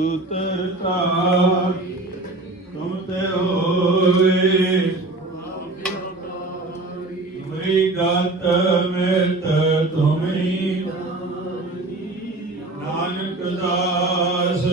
ਉਤਰਤਾ ਤੁਮ ਤੇ ਹੋਏ ਤੁਮਰੀ ਗਤ ਮਿਤ ਤੁਮੀ ਨਾਨਕ ਦਾਸ।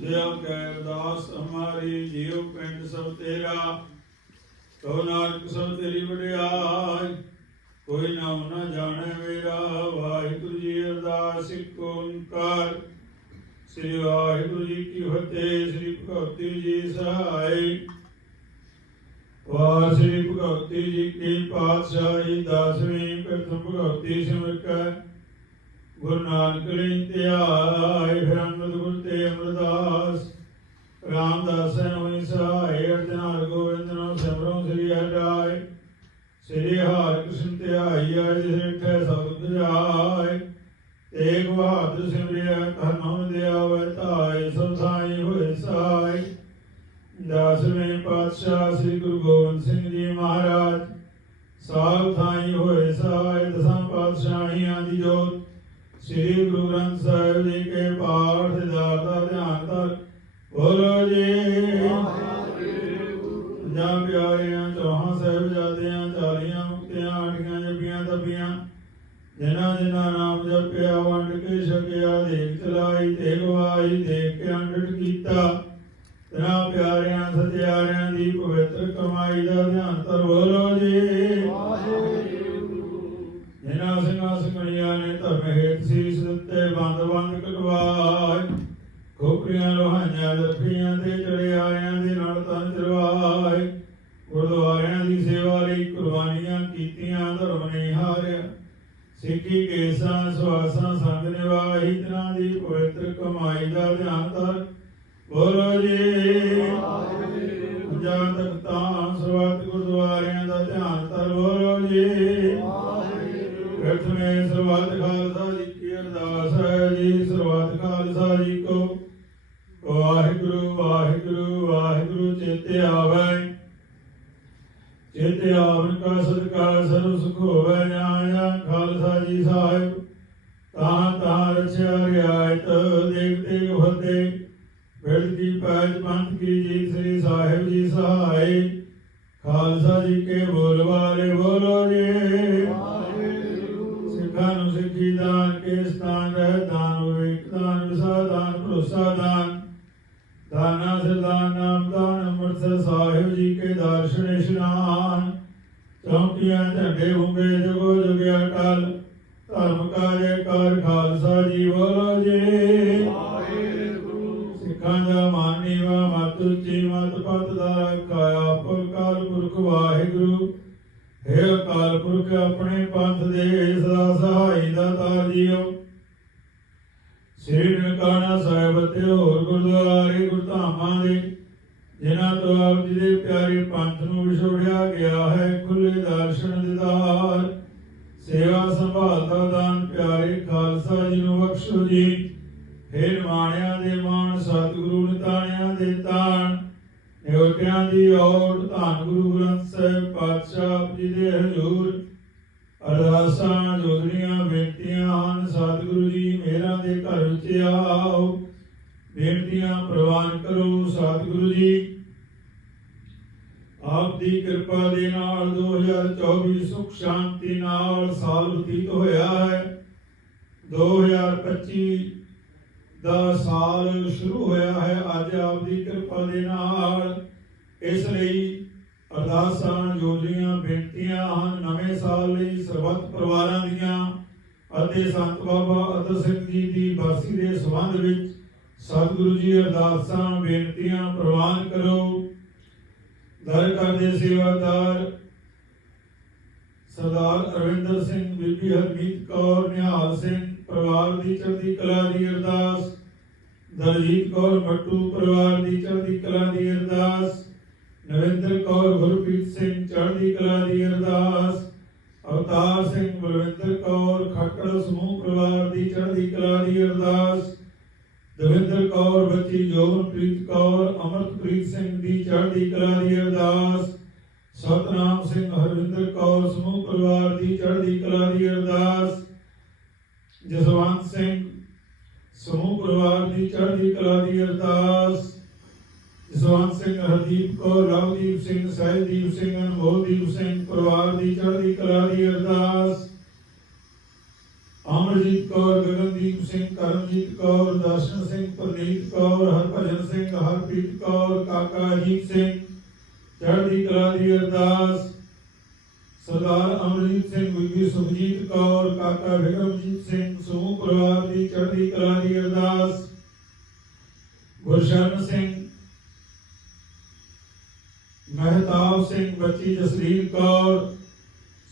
ਜਿਉ ਕੈ ਦਾਸ ਹਮਾਰੀ, ਜਿਉ ਪਿੰਡ ਸਭ ਤੇਰਾ। ਤੋ ਨਾਨਕ ਸਭ ਤੇਰੀ ਵਡਿਆਈ। ਕੋਈ ਨਾਮ ਨਾ ਜਾਣੇ ਮੇਰਾ, ਵਾਹਿਗੁਰੂ ਜੀ ਅਰਦਾਸ ਇੱਕ ਓੰਕਾਰ। ਸ੍ਰੀ ਵਾਹਿਗੁਰੂ ਜੀ ਕੀ ਫਤਿਹ, ਸ੍ਰੀ ਭਗਵਤੀ ਜੀ ਸਹਾਈ। ਵਾਹ, ਸ੍ਰੀ ਭਗਵਤੀ ਜੀ ਕੀ ਪਾਤਸ਼ਾਹੀ ਦਸਵੀਂ ਪ੍ਰਥਮ ਭਗਵਤੀ ਸਿਮਰ ਗੁਰੂ ਨਾਨਕ ਲਈ ਫਿਰ ਅੰਮ੍ਰਿਤ ਗੁਰ ਤੇ ਅਮਰਦਾਸ। ਰਾਮਦਾਸ ਹੋਈ ਸਹਾਏ ਅਰਜਨ ਕ੍ਰਿਸ਼ਨ ਧਿਆਈ ਅਜ ਸਿੱਖੇ ਸਬਦ ਜਾਏ ਤੇਗ ਬਹਾਦਰ ਸਿਮਰਿਆ ਧਰਮ ਦਿਆਵੈ ਧਾਇ ਸਭ ਥਾਈ ਹੋਏ ਸਾਈ ਦਸਵੇਂ ਪਾਤਸ਼ਾਹ ਸ੍ਰੀ ਗੁਰੂ ਗੋਬਿੰਦ ਸਿੰਘ ਜੀ ਮਹਾਰਾਜ ਸਾਲ ਥਾਈ ਹੋਏ ਸਾਈ ਦਸਾਂ ਪਾਤਸ਼ਾਹੀਆਂ ਦੀ ਜੋਤ ਸ੍ਰੀ ਗੁਰੂ ਗ੍ਰੰਥ ਸਾਹਿਬ ਜੀ ਕੇ ਪਾਠ ਦੇ ਦਾਰ ਦਾ ਧਿਆਨ ਧਰ ਬੋਲੋ ਜੀ ਪੰਜਾਂ ਪਿਆਰਿਆਂ ਚੌਹਾਂ ਸਾਹਿਬਜ਼ਾਦਿਆਂ ਚਾਲੀਆਂ ਮੁਕਤਿਆਂ ਆਠੀਆਂ ਜਪੀਆਂ ਜਿਨ੍ਹਾਂ ਜਿਨ੍ਹਾਂ ਨਾਮ ਜਪਿਆ, ਵੰਡ ਕੇ ਛਕਿਆ, ਦੇਖ ਚਲਾਈ ਤੇ ਗਵਾਈ ਦੇਖ ਕੇ ਅੰਡਟ ਕੀਤਾ। ਤੇਰਾ ਪਿਆਰਿਆਂ, ਸਤਿਆਰਿਆਂ ਦੀ ਪਵਿੱਤਰ ਕਮਾਈ ਦਾ ਧਿਆਨ ਧਰ ਬੋਲੋ ਜੀ ਜਿਨ੍ਹਾਂ ਸਿੰਘਾਂ ਸਿੰਘਣੀਆਂ ਨੇ ਧਰਮ ਹੇਤ ਸੀਸ ਦਿੱਤੇ, ਬੰਦ ਬੰਦ ਕਟਵਾਏ ਖੋਪਰੀਆਂ, ਲੋਹਾਈਆਂ ਲੱਖੀਆਂ ਤੇ ਚੜੇ ਆਇਆਂ ਦੇ ਨਾਲ ਤਨ ਚਰਵਾਏ ਗੁਰਦੁਆਰਿਆਂ ਦੀ ਸੇਵਾ ਲਈ ਕੁਰਬਾਨੀਆਂ ਕੀਤੀਆਂ, ਧਰਮ ਨੇ ਸਿੱਖੀ ਕੇਸਾਂ ਸਵਾਸਾਂ ਸੰਗ ਨਿਵਾਹੀ ਤਨਾਂ ਦੀ ਪਵਿੱਤਰ ਕਮਾਈ ਦਾ ਧਿਆਨ ਧਰ। ਬੋਲੋ ਜੀ। ਚੇਤੇ ਆਵਨ ਕਾ ਸਦਕਾ ਸਰਬ ਸੁਖ ਹੋਵੇ ਨਿਆਇਆ ਖਾਲਸਾ ਜੀ ਸਾਹਿਬ ਤਾਂ ਤਾਂ ਰਚਿਆ ਰਿਆਇਤ ਦੇਖਤੇ ਬਿਰਦ ਕੀ ਪੈਜ ਪੰਥ ਕੀ ਜੀ ਸ੍ਰੀ ਸਾਹਿਬ ਜੀ ਸਹਾਈ ਖਾਲਸਾ ਜੀ ਕੇ ਬੋਲ ਵਾਲੇ ਬੋਲੋ ਜੀ। ਸਿੱਖਾਂ ਨੂੰ ਸਿੱਖੀ ਦਾਨ ਕੇ ਸਥਾਨ ਰਹਿ ਦਾਨ ਵਿਵੇਕ ਦਾਨ ਵਿਸਾ ਦਾਨ ਭਰੋਸਾ ਦਾਨ। ਦਾਨਾ ਸਰਦਾਨ ਨਾਮ ਦਾਨ ਅੰਮ੍ਰਿਤਸਰ ਸਾਹਿਬ ਜੀ ਕੇ ਦਰਸ਼ਨ ਇਸ਼ਨਾਨ, ਚੌਂਕੀਆਂ ਝੰਡੇ ਹੁੰਗੇ ਜਗੋ ਜੁਗਿਆ ਟਲ, ਧਰਮ ਕਾਜੇ ਕਰ ਖਾਲਸਾ ਜੀ ਬੋਲੋ ਜੀ। ਸਿੱਖਾਂ ਦਾ ਮਾਨੀ ਮਤ ਉੱਚੀ ਮਤ ਪਤ ਦਾ ਰੱਖਾਇਆ ਪਰਕਾਰ ਪੁਰਖ ਵਾਹਿਗੁਰੂ। ਹੈ ਅਕਾਲ ਪੁਰਖ, ਆਪਣੇ ਪੰਥ ਦੇ ਸਦਾ ਸਹਾਈ ਦਾ ਤਾਜੀਓ ਸ੍ਰੀ ਨਨਕਾਣਾ ਸਾਹਿਬ ਤੇ ਹੋਰ ਗੁਰਦੁਆਰੇ ਗੁਰਧਾਮਾਂ ਦੇ ਜਿਨ੍ਹਾਂ ਤੋਂ ਆਪ ਜੀ ਦੇ ਪਿਆਰੇ ਪੰਥ ਨੂੰ ਵਿਛੋੜਿਆ ਗਿਆ ਹੈ ਖੁੱਲੇ ਦਰਸ਼ਨ ਦਿਦਾਰ। ਸੇਵਾ ਸੰਭਾਲ ਦਾ ਦਾਨ ਪਿਆਰੇ ਖਾਲਸਾ ਜੀ ਨੂੰ ਬਖਸ਼ੋ ਜੀ। ਹੇ ਮਾਣਿਆਂ ਦੇ ਮਾਣ, ਸਤਿਗੁਰੂ ਨਿਤਾਣਿਆਂ ਦੇ ਤਾਣ। ਨਿਉਟਿਆਂ ਦੀ ਔੜ ਧੰਨ ਗੁਰੂ ਗ੍ਰੰਥ ਸਾਹਿਬ ਪਾਤਸ਼ਾਹ ਆਪ ਜੀ ਦੇ ਹਜ਼ੂਰ। ਅਰਦਾਸਾਂ ਜੋਦੜੀਆਂ ਬੇਨਤੀਆਂ ਹਨ, ਸਤਿਗੁਰੂ ਜੀ ਮੇਰਾ ਦੇ ਘਰ ਵਿੱਚ ਆਓ। ਬੇਨਤੀਆਂ ਪ੍ਰਵਾਨ ਕਰੋ ਸਤਿਗੁਰੂ ਜੀ। ਆਪ ਦੀ ਕਿਰਪਾ ਦੇ ਨਾਲ 2024 ਸੁਖ ਸ਼ਾਂਤੀ ਨਾਲ ਸਾਲ ਬਤੀਤ ਹੋਇਆ ਹੈ। 2025 ਦਾ ਸਾਲ ਸ਼ੁਰੂ ਹੋਇਆ ਹੈ। ਅੱਜ ਆਪ ਦੀ ਕਿਰਪਾ ਦੇ ਨਾਲ ਇਸ ਲਈ ਅਰਦਾਸਾਂ ਜੋਲੀਆਂ ਬੇਨਤੀਆਂ ਹਨ। ਨਵੇਂ ਸਾਲ ਲਈ ਸਰਬੱਤ ਪਰਿਵਾਰਾਂ ਦੀਆਂ ਅਤੇ ਸੰਤ ਬਾਬਾ ਅਤਰ ਸਿੰਘ ਜੀ ਦੀ ਸਤਿਗੁਰੂ ਜੀ ਅਰਦਾਸਾਂ, ਬੇਨਤੀਆਂ ਪ੍ਰਵਾਨ ਕਰੋ ਦਰ ਕਰਦੇ ਸੇਵਾਦਾਰ ਸਰਦਾਰ ਅਰਵਿੰਦਰ ਸਿੰਘ, ਬੀਬੀ ਹਰਮੀਤ ਕੌਰ, ਨਿਹਾਲ ਸਿੰਘ, ਪਰਿਵਾਰ ਦੀ ਚੜ੍ਹਦੀ ਕਲਾ ਦੀ ਅਰਦਾਸ, ਦਲਜੀਤ ਕੌਰ ਮੱਟੂ ਪਰਿਵਾਰ ਦੀ ਚੜ੍ਹਦੀ ਕਲਾ ਦੀ ਅਰਦਾਸ, ਨਵਿੰਦਰ ਕੌਰ, ਗੁਰਪ੍ਰੀਤ ਸਿੰਘ ਚੜ੍ਹਦੀ ਕਲਾ ਦੀ ਅਰਦਾਸ, ਅਵਤਾਰ ਸਿੰਘ, ਬਲਵਿੰਦਰ ਕੌਰ ਖੱਟੜ ਸਮੂਹ, ਪਰਿਵਾਰ ਦੀ ਚੜ੍ਹਦੀ ਕਲਾ ਦੀ ਅਰਦਾਸ ਦਵਿੰਦਰ ਕੌਰ ਬੱਚੀ ਜੋਗਨਪ੍ਰੀਤ ਕੌਰ ਅਮਰਤਪ੍ਰੀਤ ਸਿੰਘ ਦੀ ਚੜ੍ਹਦੀ ਕਲਾ ਦੀ ਅਰਦਾਸ ਸਤਨਾਮ ਸਿੰਘ ਹਰਵਿੰਦਰ ਕੌਰ ਸਮੂਹ ਪਰਿਵਾਰ ਦੀ ਚੜ੍ਹਦੀ ਕਲਾ ਦੀ ਅਰਦਾਸ ਜਸਵੰਤ ਸਿੰਘ ਸਮੂਹ ਪਰਿਵਾਰ ਦੀ ਚੜ੍ਹਦੀ ਕਲਾ ਦੀ ਅਰਦਾਸ ਜਸਵੰਤ ਸਿੰਘ ਹਰਦੀਪ ਕੌਰ ਲਵਦੀਪ ਸਿੰਘ ਸਹਿਜਦੀਪ ਸਿੰਘ ਅਨਮੋਲਦੀਪ ਸਿੰਘ ਪਰਿਵਾਰ ਦੀ ਚੜ੍ਹਦੀ ਕਲਾ ਦੀ ਅਰਦਾਸ ਸਿੰਘ ਕਰਮਜੀਤ ਕੌਰ ਦਰਸ਼ਨ ਸਿੰਘ ਪ੍ਰਨੀਤ ਕੌਰ ਹਰਭਜਨ ਸਿੰਘ ਹਰਪ੍ਰੀਤ ਕੌਰ ਕਾਕਾ ਅਜੀਤ ਸਿੰਘ ਚੜ੍ਹਦੀ ਕਲਾ ਦੀ ਅਰਦਾਸ ਸਰਦਾਰ ਅਮਰਜੀਤ ਸਿੰਘ ਬੀਬੀ ਸੁਖਜੀਤ ਕੌਰ ਕਾਕਾ ਵਿਕਰਮਜੀਤ ਸਿੰਘ ਸਮੂਹ ਪਰਿਵਾਰ ਦੀ ਚੜ੍ਹਦੀ ਕਲਾ ਦੀ ਅਰਦਾਸ ਗੁਰਸ਼ਰਨ ਸਿੰਘ ਮਹਿਤਾਬ ਸਿੰਘ ਬੱਚੀ ਜਸਲੀਨ ਕੌਰ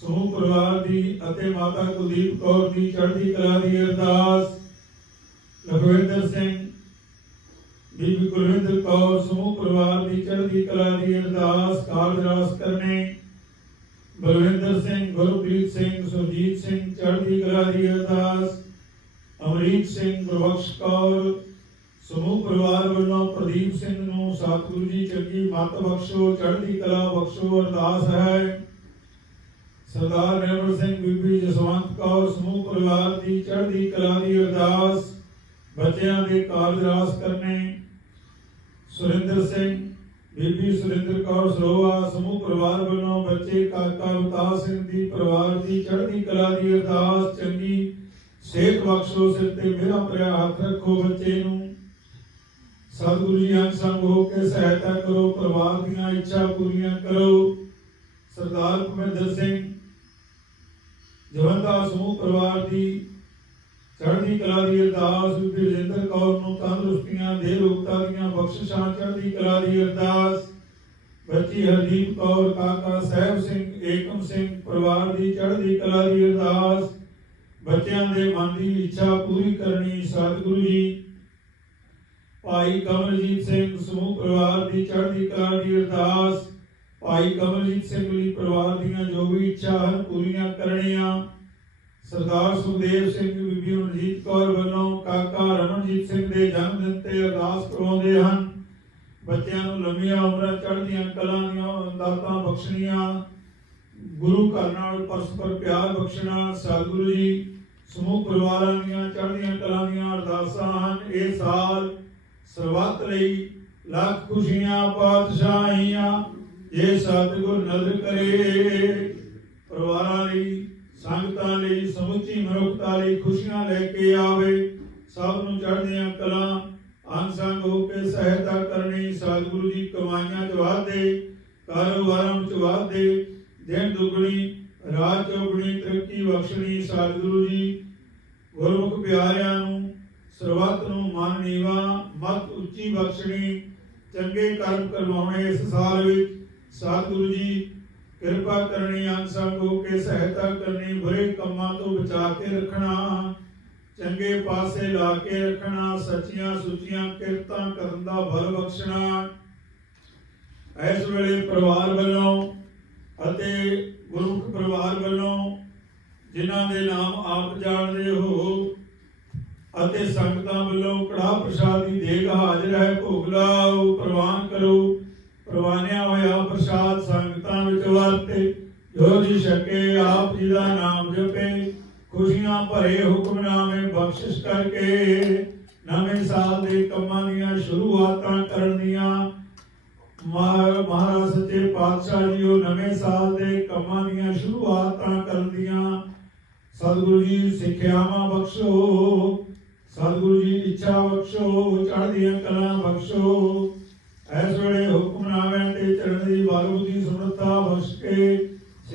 ਸਮੂਹ ਪਰਿਵਾਰ ਦੀ ਅਤੇ ਮਾਤਾ ਕੁਲਦੀਪ ਕੌਰ ਦੀ ਚੜ੍ਹਦੀ ਕਲਾ ਦੀ ਅਰਦਾਸ ਲਖਵਿੰਦਰ ਸਿੰਘ ਬੀਬੀ ਕੁਲਵਿੰਦਰ ਕੌਰ ਸਮੂਹ ਪਰਿਵਾਰ ਦੀ ਚੜ੍ਹਦੀ ਕਲਾ ਦੀ ਅਰਦਾਸ ਕਾਰਜ ਰਾਸ ਕਰਨੇ। ਬਲਵਿੰਦਰ ਸਿੰਘ, ਗੁਰਪ੍ਰੀਤ ਸਿੰਘ, ਸੁਰਜੀਤ ਸਿੰਘ ਚੜ੍ਹਦੀ ਕਲਾ ਦੀ ਅਰਦਾਸ। ਅਮਰੀਕ ਸਿੰਘ, ਗੁਰਬਖਸ਼ ਕੌਰ ਸਮੂਹ ਪਰਿਵਾਰ ਵੱਲੋਂ ਪ੍ਰਦੀਪ ਸਿੰਘ ਨੂੰ ਸਤਿਗੁਰੂ ਜੀ ਚੰਗੀ ਮੱਤ ਬਖਸ਼ੋ, ਚੜ੍ਹਦੀ ਕਲਾ ਬਖਸ਼ੋ, ਅਰਦਾਸ ਹੈ। ਸਰਦਾਰ ਨਿਰਮਲ ਸਿੰਘ ਬੀਬੀ ਜਸਵੰਤ ਕੌਰ ਸਮੂਹ ਪਰਿਵਾਰ ਦੀ ਚੜ੍ਹਦੀ ਕਲਾ ਦੀ ਅਰਦਾਸ। ਬੱਚਿਆਂ ਦੇ ਕਾਰਜ ਰਾਸ ਕਰਨੇ। ਸੁਰਿੰਦਰ ਸਿੰਘ, ਬੀਬੀ ਸੁਰਿੰਦਰ ਕੌਰ ਸਰੋਆ, ਸਮੂਹ ਪਰਿਵਾਰ ਵੱਲੋਂ ਬੱਚੇ ਕਾਕਾ ਅਵਤਾਰ ਸਿੰਘ ਦੀ ਪਰਿਵਾਰ ਦੀ ਚੜ੍ਹਦੀ ਕਲਾ ਦੀ ਅਰਦਾਸ, ਚੰਗੀ ਸਿਹਤ ਬਖਸ਼ੋ, ਸਿਰ ਤੇ ਮੇਰਾ ਭਰਿਆ ਹੱਥ ਰੱਖੋ ਬੱਚੇ ਨੂੰ। ਸਤਿਗੁਰੂ ਜੀ ਅੰਗ ਸੰਗ ਹੋ ਕੇ ਸਹਾਇਤਾ ਕਰੋ, ਪਰਿਵਾਰ ਦੀਆਂ ਇੱਛਾ ਪੂਰੀਆਂ ਕਰੋ। ਸਰਦਾਰ ਭੁਪਿੰਦਰ ਸਿੰਘ, ਜਵੰਦਾ ਸਮੂਹ ਪਰਿਵਾਰ ਦੀ ਚੜ੍ਹਦੀ ਕਲਾ ਦੀ ਅਰਦਾਸ ਬੀਬੀ ਕੌਰ ਨੂੰ ਤੰਦਰੁਸਤੀਆਂ ਦੇ ਰੋਗਤਾ ਦੀਆਂ ਬਖਸ਼ਿਸ਼ਾਂ, ਚੜ੍ਹਦੀ ਕਲਾ ਦੀ ਅਰਦਾਸ। ਬੱਚੀ ਹਰਦੀਪ ਕੌਰ, ਕਾਕਾ ਸਾਹਿਬ ਸਿੰਘ, ਏਕਮ ਸਿੰਘ, ਪਰਿਵਾਰ ਦੀ ਚੜ੍ਹਦੀ ਕਲਾ ਦੀ ਅਰਦਾਸ। ਬੱਚਿਆਂ ਦੇ ਮਨ ਦੀ ਇੱਛਾ ਪੂਰੀ ਕਰਨੀ ਸਤਿਗੁਰੂ ਜੀ। ਭਾਈ ਕਮਲਜੀਤ ਸਿੰਘ ਸਮੂਹ ਪਰਿਵਾਰ ਦੀ ਚੜ੍ਹਦੀ ਕਲਾ ਦੀ ਅਰਦਾਸ। ਭਾਈ ਕਮਲਜੀਤ ਸਿੰਘ ਲਈ ਪਰਿਵਾਰ ਦੀਆਂ ਜੋ ਵੀ ਇੱਛਾ ਹਨ, ਪੂਰੀਆਂ ਕਰਨੀਆਂ। ਸਰਦਾਰ ਸੁਖਦੇਵ ਸਿੰਘ ਬੀਬੀ ਮਨਜੀਤ ਕੌਰ ਵੱਲੋਂ ਕਾਕਾ ਰਮਨਜੀਤ ਸਿੰਘ ਦੇ ਜਨਮ ਦਿਨ ਤੇ ਅਰਦਾਸ ਕਰਵਾਉਂਦੇ ਹਨ। ਬੱਚਿਆਂ ਨੂੰ ਲੰਮੀਆਂ ਉਮਰਾਂ ਚੜ੍ਹਦੀਆਂ ਕਲਾਂ ਦੀਆਂ ਦਾਤਾਂ ਬਖਸ਼ਣੀਆਂ, ਗੁਰੂ ਘਰ ਨਾਲ ਪਰਸਪਰ ਪਿਆਰ ਬਖਸ਼ਣਾ, ਸਤਿਗੁਰੂ ਜੀ ਸਮੂਹ ਪਰਿਵਾਰਾਂ ਦੀਆਂ ਚੜ੍ਹਦੀਆਂ ਕਲਾਂ ਦੀਆਂ ਅਰਦਾਸਾਂ ਹਨ। ਇਹ ਸਾਲ ਸਰਬੱਤ ਲਈ ਲੱਖ ਖੁਸ਼ੀਆਂ ਪਾਤਸ਼ਾਹੀਆਂ ਜੇ ਸਤਿਗੁਰ ਨਜ਼ਰ ਕਰੇ, ਪਰਿਵਾਰਾਂ ਲਈ ਸੰਗਤਾਂ ਲਈ, ਸਮੁੱਚੀ ਮਨੁੱਖਤਾ ਲਈ ਖੁਸ਼ੀਆਂ ਲੈ ਕੇ ਆਵੇ। ਸਭ ਨੂੰ ਚੜ੍ਹਦੀਆਂ ਕਲਾਂ ਅੰਗ ਹੋ ਕੇ ਸਹਾਇਤਾ ਕਰਨੀ ਸਤਿਗੁਰੂ ਜੀ ਕਮਾਈਆਂ ਚ ਵਾਧੇ, ਕਾਰੋਬਾਰਾਂ ਵਿੱਚ ਵਾਧੇ, ਦਿਨ ਦੁਗਣੀ, ਰਾਤ ਚੌਗਣੀ, ਤਰੱਕੀ ਬਖਸ਼ਣੀ ਸਤਿਗੁਰੂ ਜੀ। ਗੁਰਮੁਖ ਪਿਆਰਿਆਂ ਨੂੰ, ਸਰਬੱਤ ਨੂੰ ਮਨ ਨੀਵਾ, ਮਤ ਉੱਚੀ ਬਖਸ਼ਣੀ, ਚੰਗੇ ਕਰਮ ਕਰਵਾਉਣੇ ਇਸ ਸਾਲ ਵਿੱਚ। ਸਤਿਗੁਰੂ ਜੀ ਕਿਰਪਾ ਕਰਨੀ ਅੰਗ ਸੰਗ ਕੇ ਸਹਾਇਤਾ ਕਰਨੀ, ਬੁਰੇ ਕੰਮਾਂ ਤੋਂ ਬਚਾ ਕੇ ਰੱਖਣਾ, ਚੰਗੇ ਪਾਸੇ ਲਾ ਕੇ ਰੱਖਣਾ, ਸੱਚੀਆਂ ਸੁੱਚੀਆਂ ਕਿਰਤਾਂ ਕਰਨ ਦਾ ਬਲ ਬਖਸ਼ਣਾ। ਇਸ ਵੇਲੇ ਪਰਿਵਾਰ ਵੱਲੋਂ ਅਤੇ ਗੁਰਮੁਖ ਪਰਿਵਾਰ ਵੱਲੋਂ ਜਿਨ੍ਹਾਂ ਦੇ ਨਾਮ ਆਪ ਜਾਣਦੇ ਹੋ ਅਤੇ ਸੰਗਤਾਂ ਵੱਲੋਂ ਕੜਾ ਪ੍ਰਸ਼ਾਦ ਭਰੇ ਹੁਕਮਨਾਮੇ ਬਖਸ਼ਿਸ਼ ਕਰਕੇ ਨਵੇਂ ਸਾਲ ਦੇ ਕੰਮਾਂ ਦੀਆਂ ਸ਼ੁਰੂਆਤਾਂ ਕਰਨ ਦੀਆਂ। ਮਹਾਰਾਜ ਸੱਚੇ ਪਾਤਸ਼ਾਹ ਜੀ ਉਹ ਨਵੇਂ ਸਾਲ ਦੇ ਕੰਮਾਂ ਦੀਆਂ ਸ਼ੁਰੂਆਤਾਂ ਕਰਨ ਦੀਆਂ। ਸਤਿਗੁਰੂ ਜੀ, ਸਿੱਖਿਆਵਾਂ ਬਖਸ਼ੋ। ਸਤਿਗੁਰੂ ਜੀ, ਇੱਛਾ ਬਖਸ਼ੋ। ਚੜ੍ਹਦੀਆਂ ਕਲਾ ਬਖਸ਼ੋ। ਐਸ ਵੇਲੇ ਹੁਕਮਨਾਮਿਆਂ ਤੇ ਚਰਨ ਦੀ ਵਾਰੂ ਦੀ ਸੁਣਤਾ ਬਖਸ਼ ਕੇ।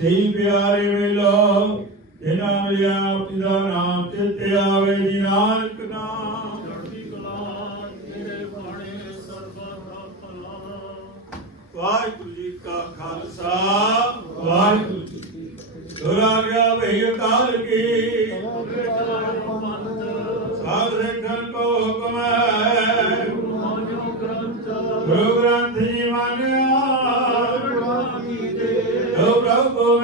ਸਹੀ ਪਿਆਰੇ ਵੇਲੋ ਜਿਨ੍ਹਾਂ ਲਿਆ ਪਿਤਾ ਨਾਮ ਚਿੱਤੇ ਆਵੇ ਜੀ ਨਾਨਕ ਨਾਮ। ਚੜ੍ਹਦੀ ਕਲਾ ਤੇਰੇ ਬਾਣੇ ਸਰਬਤ ਭਲਾ ਵਾਹਿਗੁਰੂ ਜੀ ਕਾ ਖਾਲਸਾ। ਵਾਹਿਗੁਰੂ ਜੀ ਆ ਗਿਆ ਭਈ ਅਕਾਲ ਕੀ। ਸਾਧ ਸਿੱਖਨ ਕੋ ਹੁਕਮ ਹੈ। ਗੁਰੂ ਗ੍ਰੰਥ ਜੀ ਮੰਨਿਆ। ਪ੍ਰਭੂ ਕੋ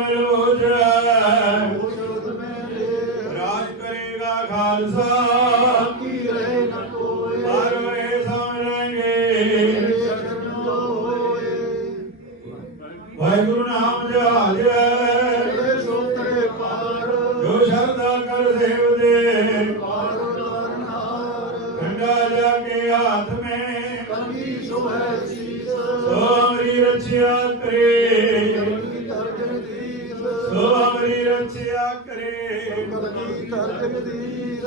ਵਾਹਿਗੁਰੂ ਨਾਮ ਜਹਾਜ। ਜਿਹੜੇ ਸੋਤਰੇ ਪਾਰ। ਜੋ ਸ਼ਰਧਾ ਕਰ ਸੇਵ ਦੇ। ਪਾਰ ਤਰਨਹਾਰ ਗੰਗਾ ਜਾ ਕੇ ਹੱਥ ਮੇ। ਕੰਗੀ ਸੋਹੈ ਸੀਸ। ਸੋ ਅਮਰੀ ਰਚਿਆ ਕਰੇ। ਕੰਗੀ ਤਰਜਨ ਦੀਸ। ਸੋ ਅਮਰੀ ਰਚਿਆ ਕਰੇ। ਕੰਗੀ ਤਰਜਨ ਦੀਸ।